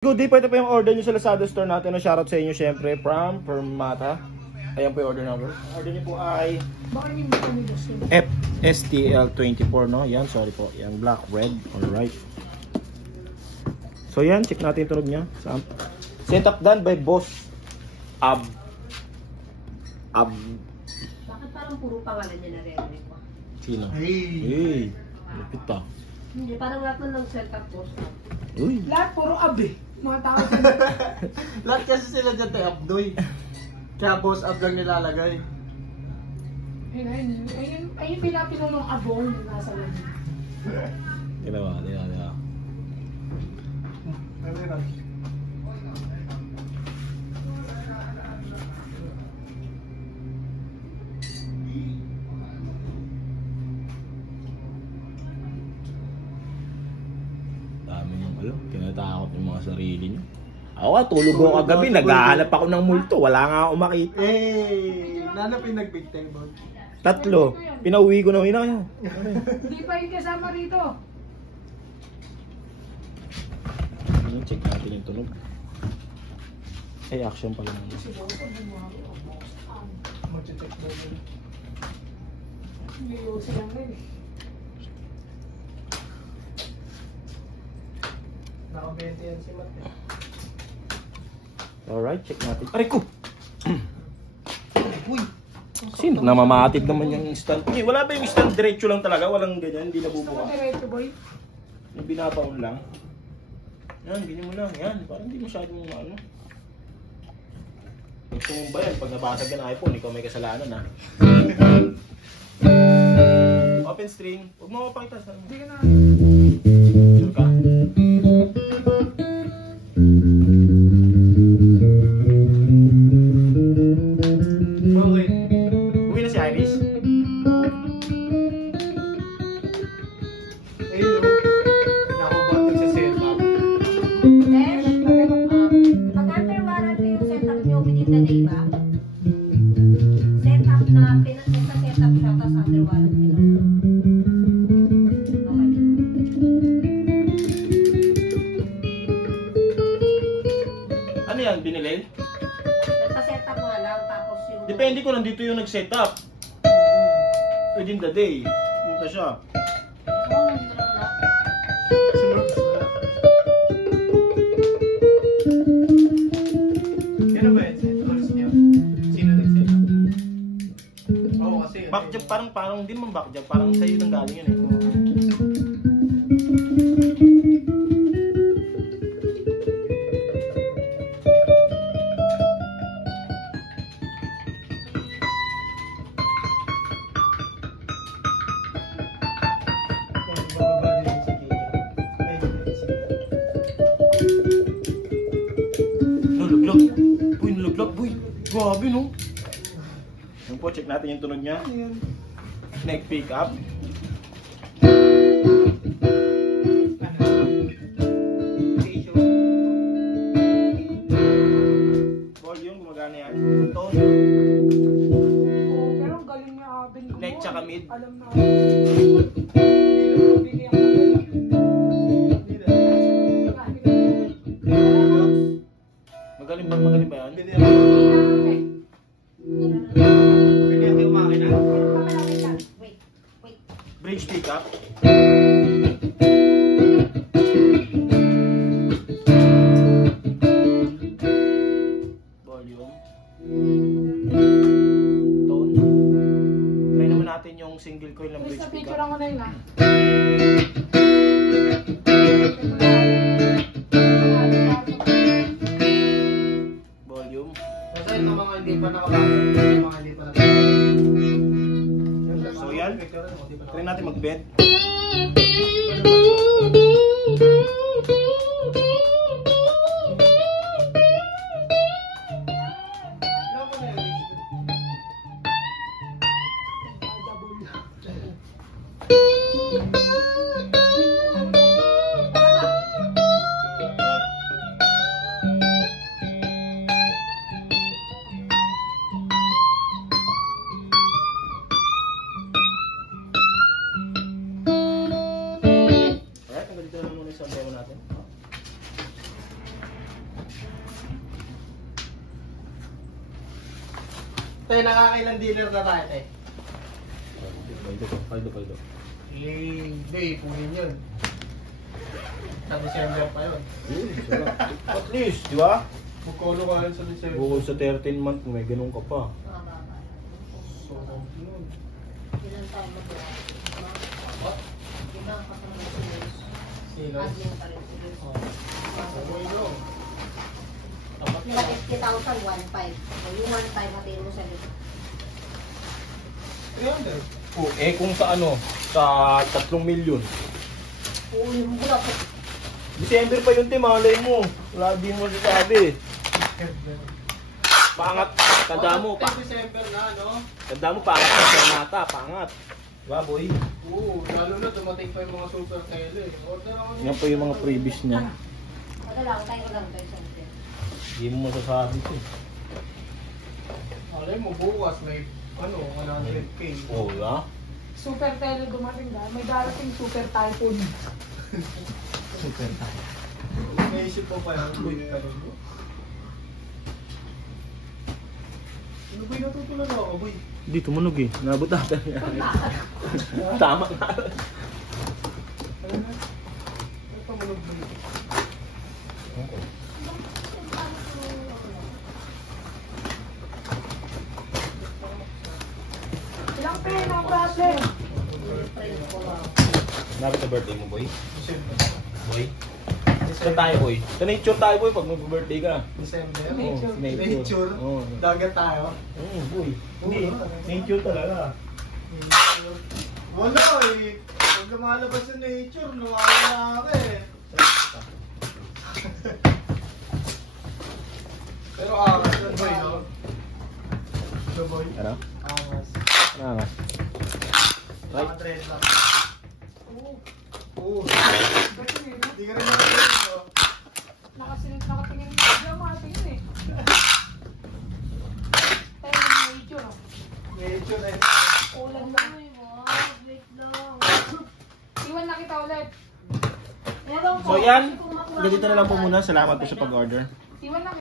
Good day po, ito po yung order nyo sa Lazada store natin. Shoutout sa inyo syempre from Permata. Ayan po yung order number. Order nyo po ay FSTL24, no? Yan, sorry po. Yan, black, red. Alright. So yan, check natin yung tunog niya. Setup done by Boss Ab. Bakit parang puro pangalan niya na-record ko? Sino? Hey! Lupit pa. Hindi, parang lahat na ng setup Boss Ab. Uy! Lahat puro ab eh. Mga tao dyan. Lahat kasi sila dyan tayo Abdoy. Kaya Boss Ab lang nilalagay. Ayun pinapinunong abong yung nasa loob. Ginawa. Dami yung kinatakot yung mga sarili nyo. Ako nga, tulog ako kagabi, naghahanap ako ng multo, wala nga ako makita. Nanapin nag-big table. 3, pinauwi ko na yun kayo. Hindi pa yung kasama rito. Check natin yung tunog. Ay, action pala naman. Mag-check daw yun. Liyusin lang rin eh. Nakabente yan si Matt. Alright, check natin. Aray ko! Uy! Sino? Namamatid naman yung stand. Okay, wala ba yung stand diretso lang talaga? Walang ganyan, hindi Gusto nabubuka. ko diretso boy. Yung binabaon lang. Yan, ganyan mo lang. Yan, parang hindi masyadong ano. Gusto mo ba yan? Pag nabasag yung iPhone, ikaw may kasalanan ha. Open string. Huwag mo mapakita sa Hindi ka na. sure ka? Okay. Uwi na si Iris. Ayun o. Nakabot sa setup. Pag under warranty yung setup nyo within the day ba? Setup na, pinag-setup siya, tapos under warranty na. Okay. Ano yan, binili? Nagpa-setup nga lang, tapos yung... Depende ko, nandito yung nag-setup. Within the day. Punta siya. Oo, hindi lang na. Sunod sila. Ano ba yun? Tools niya? Sino nag-setup? Oo kasi. Backjab, parang hindi naman backjab. Parang sa'yo nang galing yun eh. Nuluglog. Boy, nuluglog, boy. Grabe, no? Yan po, check natin yung tunog niya. Neck pick up. Volume, gumagana yan. Tone. Oo, pero ang galing niya Abin gumawa. Neck tsaka mid. Alam na. Hindi niya magaling. Magaling ba yan? Pili ako yung makina. Wait. Bridge pick up. Volume. Tone. Try naman natin yung single coil ng Please, bridge pick na-picture up. ako na yun ah. Volume. Kasi yung mga hindi pa nakabasa. Yung mga hindi pa nakabasa. So yan. Try natin mag-bed. Tayo, nakakailan dealer na tayo, tayo. Paldo. Hindi, kunin yun. Sa December pa yun. At least, di ba? Magkano ka yun sa December? Bukod sa 13 month, may ganun ka pa. Mababa. So, yun. Ilan tayo magawa? What? Iba ang kasama ng silos. Silos? Admin pa rin silos. Oh. Okay, no. Dapat Nila 50,000, 1.5. So, yung 1.5 hatiin mo sa lito. 300. Eh kung sa ano, sa 3 million. Oo, yung bulak. December pa yun, te, malay mo. Wala din mo sasabi. Pangat, tanda mo, December na, no? tanda mo, pangat sa Sonata, pangat. Diba, boy? Oo, lalo na dumating pa yung mga super tele. Order ako Yan po yung mga previous niya. Madala, tayo ko lang tayo siyempre. Hindi mo masasabi ko. Alay mo, bukas may, 100K. Oo, diba? Super tele dumating dahil may darating super typhoon. Naisip ko pa yan, boy, mo. Ano boy, natutulog ako, boy? Hindi, tumunog eh. Nabot natin. Tama na. Ano na? Ano pa manog boy? Ilang pera ang brother? Print ko lang. Nabot na birthday mo, boy? December. Boy? Saan tayo, boy? Sa nature tayo, boy, pag mag-birthday ka. December? Nature. Nature? Oo. Dagat tayo? Boy. Hindi, nature talaga. Nature? Wala eh. Pag lumalabas yung nature, nawawala ka eh. Pero angas yun, boy, no? So, boy? Ano? Angas. Ano? Right? Nakatrend lang. Oo. Oo. Dati eh, no? Hindi ka rin nakatrend, no? Nakatingin lang mga tingin eh. Tayo ng major. Nature eh. Ulan lang. Ay, wow, wait lang. Iwan na kita ulit. Ewan ko. So yan, Kung makuha ganito ko na lang po agad. muna. Salamat po sa pag-order. Iwan na